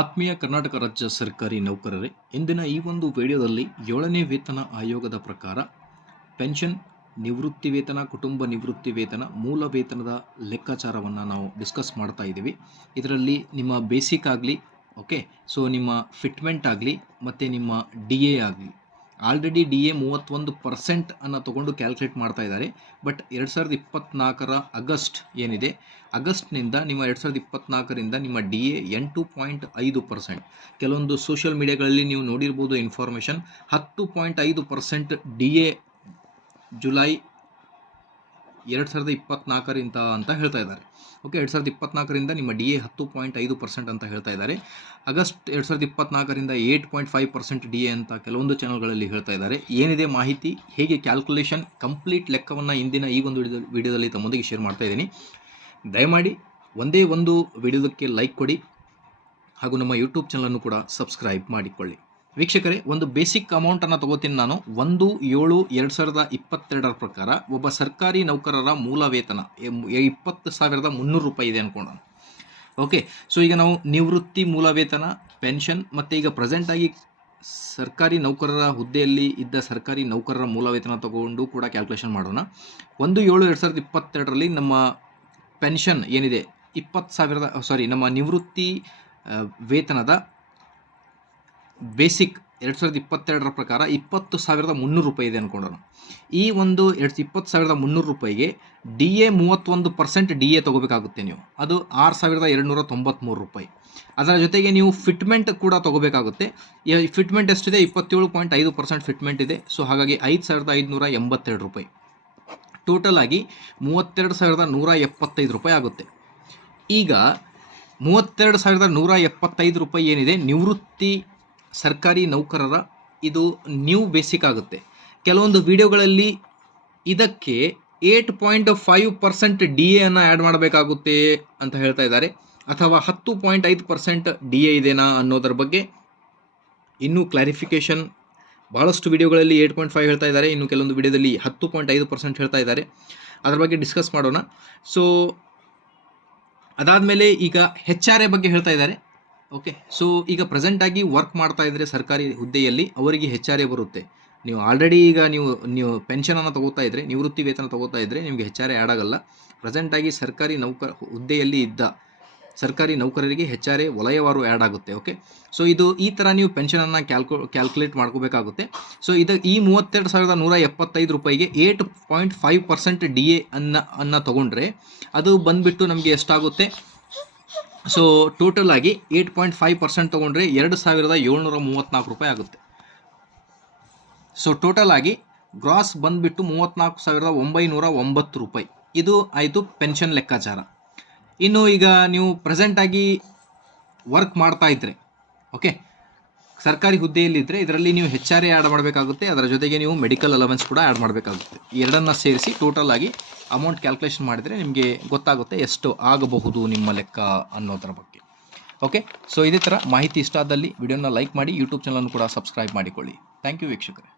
ಆತ್ಮೀಯ ಕರ್ನಾಟಕ ರಾಜ್ಯ ಸರ್ಕಾರಿ ನೌಕರರೇ, ಇಂದಿನ ಈ ಒಂದು ವಿಡಿಯೋದಲ್ಲಿ ಏಳನೇ ವೇತನ ಆಯೋಗದ ಪ್ರಕಾರ ಪೆನ್ಷನ್ ನಿವೃತ್ತಿ ವೇತನ, ಕುಟುಂಬ ನಿವೃತ್ತಿ ವೇತನ ಮೂಲ ವೇತನದ ಲೆಕ್ಕಾಚಾರವನ್ನು ನಾವು ಡಿಸ್ಕಸ್ ಮಾಡ್ತಾ ಇದ್ದೀವಿ. ಇದರಲ್ಲಿ ನಿಮ್ಮ ಬೇಸಿಕ್ ಆಗಲಿ ಓಕೆ ಸೊ ನಿಮ್ಮ ಫಿಟ್ಮೆಂಟ್ ಆಗಲಿ, ಮತ್ತು ನಿಮ್ಮ ಡಿ ಎ ಆಗಲಿ ಆಲ್ರೆಡಿ ಡಿ ಎ ಮೂವತ್ತೊಂದು ಪರ್ಸೆಂಟ್ ಅನ್ನು ತಗೊಂಡು ಕ್ಯಾಲ್ಕುಲೇಟ್ ಮಾಡ್ತಾ ಇದ್ದಾರೆ. ಬಟ್ ಎರಡು ಸಾವಿರದ ಇಪ್ಪತ್ನಾಲ್ಕರ ಆಗಸ್ಟ್ ಏನಿದೆ? ಅಗಸ್ಟ್ನಿಂದ ನಿಮ್ಮ ಎರಡು ಸಾವಿರದ ಇಪ್ಪತ್ನಾಲ್ಕರಿಂದ ನಿಮ್ಮ ಡಿ ಎ ಎಂಟು ಪಾಯಿಂಟ್ ಐದು ಪರ್ಸೆಂಟ್. ಕೆಲವೊಂದು ಸೋಷಿಯಲ್ ಮೀಡಿಯಾಗಳಲ್ಲಿ ನೀವು ನೋಡಿರ್ಬೋದು ಇನ್ಫಾರ್ಮೇಷನ್ ಹತ್ತು ಪಾಯಿಂಟ್ ಐದು ಪರ್ಸೆಂಟ್ ಡಿ ಎ ಜುಲೈ ಎರಡು ಸಾವಿರದ ಇಪ್ಪತ್ನಾಲ್ಕರಿಂದ ಅಂತ ಹೇಳ್ತಾ ಇದ್ದಾರೆ. ಓಕೆ ಎರಡು ಸಾವಿರದ ಇಪ್ಪತ್ನಾಲ್ಕರಿಂದ ನಿಮ್ಮ ಡಿ ಎ ಹತ್ತು ಪಾಯಿಂಟ್ ಐದು ಪರ್ಸೆಂಟ್ ಅಂತ ಹೇಳ್ತಾ ಇದ್ದಾರೆ. ಆಗಸ್ಟ್ ಎರಡು ಸಾವಿರದ ಇಪ್ಪತ್ನಾಲ್ಕರಿಂದ eight point five percent D A ಅಂತ ಕೆಲವೊಂದು ಚಾನಲ್ಗಳಲ್ಲಿ ಹೇಳ್ತಾ ಇದ್ದಾರೆ. ಏನಿದೆ ಮಾಹಿತಿ? ಹೇಗೆ ಕ್ಯಾಲ್ಕುಲೇಷನ್ ಕಂಪ್ಲೀಟ್ ಲೆಕ್ಕವನ್ನು ಇಂದಿನ ಈ ಒಂದು ವಿಡಿಯೋ ವಿಡಿಯೋದಲ್ಲಿ ತಮ್ಮೊಂದಿಗೆ ಶೇರ್ ಮಾಡ್ತಾ ಇದ್ದೀನಿ. ದಯಮಾಡಿ ಒಂದೇ ಒಂದು ವಿಡಿಯೋದಕ್ಕೆ ಲೈಕ್ ಕೊಡಿ. ಹಾಗೂ ನಮ್ಮ ಯೂಟ್ಯೂಬ್ ಚಾನಲನ್ನು ಕೂಡ ಸಬ್ಸ್ಕ್ರೈಬ್ ಮಾಡಿಕೊಳ್ಳಿ. ವೀಕ್ಷಕರೇ, ಒಂದು ಬೇಸಿಕ್ ಅಮೌಂಟನ್ನು ತಗೋತೀನಿ ನಾನು. ಒಂದು, ಏಳು, ಎರಡು ಸಾವಿರದ ಇಪ್ಪತ್ತೆರಡರ ಪ್ರಕಾರ ಒಬ್ಬ ಸರ್ಕಾರಿ ನೌಕರರ ಮೂಲ ವೇತನ ಇಪ್ಪತ್ತು ಸಾವಿರದ ಮುನ್ನೂರು ರೂಪಾಯಿ ಇದೆ ಅನ್ಕೊಂಡ ಓಕೆ ಸೊ ಈಗ ನಾವು ನಿವೃತ್ತಿ ಮೂಲ ವೇತನ ಪೆನ್ಷನ್ ಮತ್ತು ಈಗ ಪ್ರೆಸೆಂಟಾಗಿ ಸರ್ಕಾರಿ ನೌಕರರ ಹುದ್ದೆಯಲ್ಲಿ ಇದ್ದ ಸರ್ಕಾರಿ ನೌಕರರ ಮೂಲ ವೇತನ ತಗೊಂಡು ಕೂಡ ಕ್ಯಾಲ್ಕುಲೇಷನ್ ಮಾಡೋಣ. ಒಂದು, ಏಳು, ಎರಡು ಸಾವಿರದ ಇಪ್ಪತ್ತೆರಡರಲ್ಲಿ ನಮ್ಮ ಪೆನ್ಷನ್ ಏನಿದೆ? ಇಪ್ಪತ್ತು ಸಾವಿರದ ಸಾರಿ ನಮ್ಮ ನಿವೃತ್ತಿ ವೇತನದ ಬೇಸಿಕ್ ಎರಡು ಸಾವಿರದ ಇಪ್ಪತ್ತೆರಡರ ಪ್ರಕಾರ ಇಪ್ಪತ್ತು ಸಾವಿರದ ಮುನ್ನೂರು ರೂಪಾಯಿ ಇದೆ ಅಂದ್ಕೊಂಡೋಣ ಈ ಒಂದು ಎರಡು ಇಪ್ಪತ್ತು ಸಾವಿರದ ಮುನ್ನೂರು ರೂಪಾಯಿಗೆ ಡಿ ಎ ಮೂವತ್ತೊಂದು ಪರ್ಸೆಂಟ್ ಡಿ ಎ ತೊಗೋಬೇಕಾಗುತ್ತೆ ನೀವು. ಅದು ಆರು ಸಾವಿರದ ಎರಡುನೂರ ತೊಂಬತ್ತ್ಮೂರು ರೂಪಾಯಿ. ಅದರ ಜೊತೆಗೆ ನೀವು ಫಿಟ್ಮೆಂಟ್ ಕೂಡ ತೊಗೋಬೇಕಾಗುತ್ತೆ. ಫಿಟ್ಮೆಂಟ್ ಎಷ್ಟಿದೆ? ಇಪ್ಪತ್ತೇಳು ಪಾಯಿಂಟ್ ಐದು ಪರ್ಸೆಂಟ್ ಫಿಟ್ಮೆಂಟ್ ಇದೆ. ಸೊ ಹಾಗಾಗಿ ಐದು ಸಾವಿರದ ಐದುನೂರ ಎಂಬತ್ತೆರಡು ರೂಪಾಯಿ. ಟೋಟಲ್ ಆಗಿ ಮೂವತ್ತೆರಡು ಸಾವಿರದ ನೂರ ಎಪ್ಪತ್ತೈದು ರೂಪಾಯಿ ಆಗುತ್ತೆ. ಈಗ ಮೂವತ್ತೆರಡು ಸಾವಿರದ ನೂರ ಎಪ್ಪತ್ತೈದು ರೂಪಾಯಿ ಏನಿದೆ? ನಿವೃತ್ತಿ ಸರ್ಕಾರಿ ನೌಕರರ ಇದು ನ್ಯೂ ಬೇಸಿಕ್ ಆಗುತ್ತೆ. ಕೆಲವೊಂದು ವಿಡಿಯೋಗಳಲ್ಲಿ ಇದಕ್ಕೆ eight point five percent D ಎನ್ನು ಆ್ಯಡ್ ಮಾಡಬೇಕಾಗುತ್ತೆ ಅಂತ ಹೇಳ್ತಾ ಇದ್ದಾರೆ. ಅಥವಾ ಹತ್ತು ಪಾಯಿಂಟ್ ಐದು ಪರ್ಸೆಂಟ್ ಡಿ ಎ ಇದೆನಾ ಅನ್ನೋದರ ಬಗ್ಗೆ ಇನ್ನೂ ಕ್ಲಾರಿಫಿಕೇಷನ್ ಭಾಳಷ್ಟು ವಿಡಿಯೋಗಳಲ್ಲಿ ಏಟ್ ಪಾಯಿಂಟ್ ಫೈವ್ ಹೇಳ್ತಾ ಇದ್ದಾರೆ. ಇನ್ನು ಕೆಲವೊಂದು ವಿಡಿಯೋದಲ್ಲಿ ಹತ್ತು ಪಾಯಿಂಟ್ ಐದು ಪರ್ಸೆಂಟ್ ಹೇಳ್ತಾ ಇದ್ದಾರೆ. ಅದರ ಬಗ್ಗೆ ಡಿಸ್ಕಸ್ ಮಾಡೋಣ. ಸೊ ಅದಾದಮೇಲೆ ಈಗ ಹೆಚ್ ಆರ್ ಎ ಬಗ್ಗೆ ಹೇಳ್ತಾ ಇದ್ದಾರೆ. ಓಕೆ ಸೊ ಈಗ ಪ್ರೆಸೆಂಟಾಗಿ ವರ್ಕ್ ಮಾಡ್ತಾ ಇದ್ದರೆ ಸರ್ಕಾರಿ ಹುದ್ದೆಯಲ್ಲಿ ಅವರಿಗೆ ಹೆಚ್ಚಾರೆ ಬರುತ್ತೆ. ನೀವು ಆಲ್ರೆಡಿ ಈಗ ನೀವು ನೀವು ಪೆನ್ಷನನ್ನು ತಗೋತಾ ಇದ್ದರೆ ನಿವೃತ್ತಿ ವೇತನ ತಗೋತಾ ಇದ್ದರೆ ನಿಮಗೆ ಹೆಚ್ಚಾರೆ ಆರ್ ಆಗಲ್ಲ. ಪ್ರೆಸೆಂಟಾಗಿ ಸರ್ಕಾರಿ ನೌಕರ ಹುದ್ದೆಯಲ್ಲಿ ಇದ್ದ ಸರ್ಕಾರಿ ನೌಕರರಿಗೆ ಹೆಚ್ಚಾರೆ ವಲಯವಾರು ಆ್ಯಡ್ ಆಗುತ್ತೆ ಓಕೆ ಸೊ ಇದು ಈ ಥರ ನೀವು ಪೆನ್ಷನನ್ನು ಕ್ಯಾಲ್ಕು ಕ್ಯಾಲ್ಕುಲೇಟ್ ಮಾಡ್ಕೋಬೇಕಾಗುತ್ತೆ. ಸೊ ಇದು ಈ ಮೂವತ್ತೆರಡು ಸಾವಿರದ ನೂರ ಎಪ್ಪತ್ತೈದು ರೂಪಾಯಿಗೆ eight point five percent D A ಅನ್ನ, ಅನ್ನು ತೊಗೊಂಡ್ರೆ ಅದು ಬಂದುಬಿಟ್ಟು ನಮಗೆ ಎಷ್ಟಾಗುತ್ತೆ? ಸೊ ಟೋಟಲ್ ಆಗಿ ಏಟ್ ಪಾಯಿಂಟ್ ಫೈವ್ ಪರ್ಸೆಂಟ್ ತೊಗೊಂಡ್ರೆ ಎರಡು ಸಾವಿರದ ಏಳ್ನೂರ ಮೂವತ್ತ್ನಾಲ್ಕು ರೂಪಾಯಿ ಆಗುತ್ತೆ. ಸೊ ಟೋಟಲ್ ಆಗಿ ಗ್ರಾಸ್ ಬಂದುಬಿಟ್ಟು ಮೂವತ್ತ್ನಾಲ್ಕು ಸಾವಿರದ ಒಂಬೈನೂರ ಒಂಬತ್ತು ರೂಪಾಯಿ. ಇದು ಆಯಿತು ಪೆನ್ಷನ್ ಲೆಕ್ಕಾಚಾರ. ಇನ್ನು ಈಗ ನೀವು ಪ್ರೆಸೆಂಟಾಗಿ ವರ್ಕ್ ಮಾಡ್ತಾ ಇದ್ರೆ ಓಕೆ ಸರ್ಕಾರಿ ಹುದ್ದೆಯಲ್ಲಿದ್ದರೆ ಇದರಲ್ಲಿ ನೀವು ಹೆಚ್ ಆರ್ ಎ ಆ್ಯಡ್ ಮಾಡಬೇಕಾಗುತ್ತೆ. ಅದರ ಜೊತೆಗೆ ನೀವು ಮೆಡಿಕಲ್ ಅಲವೆನ್ಸ್ ಕೂಡ ಆ್ಯಡ್ ಮಾಡಬೇಕಾಗುತ್ತೆ. ಎರಡನ್ನ ಎರಡನ್ನು ಸೇರಿಸಿ ಟೋಟಲ್ ಆಗಿ ಅಮೌಂಟ್ ಕ್ಯಾಲ್ಕುಲೇಷನ್ ಮಾಡಿದರೆ ನಿಮಗೆ ಗೊತ್ತಾಗುತ್ತೆ ಎಷ್ಟು ಆಗಬಹುದು ನಿಮ್ಮ ಲೆಕ್ಕ ಅನ್ನೋದರ ಬಗ್ಗೆ. ಓಕೆ ಸೊ ಇದೇ ಥರ ಮಾಹಿತಿ ಇಷ್ಟ ಆದಲ್ಲಿ ವಿಡಿಯೋನ ಲೈಕ್ ಮಾಡಿ ಯೂಟ್ಯೂಬ್ ಚಾನಲನ್ನು ಕೂಡ ಸಬ್ಸ್ಕ್ರೈಬ್ ಮಾಡಿಕೊಳ್ಳಿ. ಥ್ಯಾಂಕ್ ಯು ವೀಕ್ಷಕರೇ.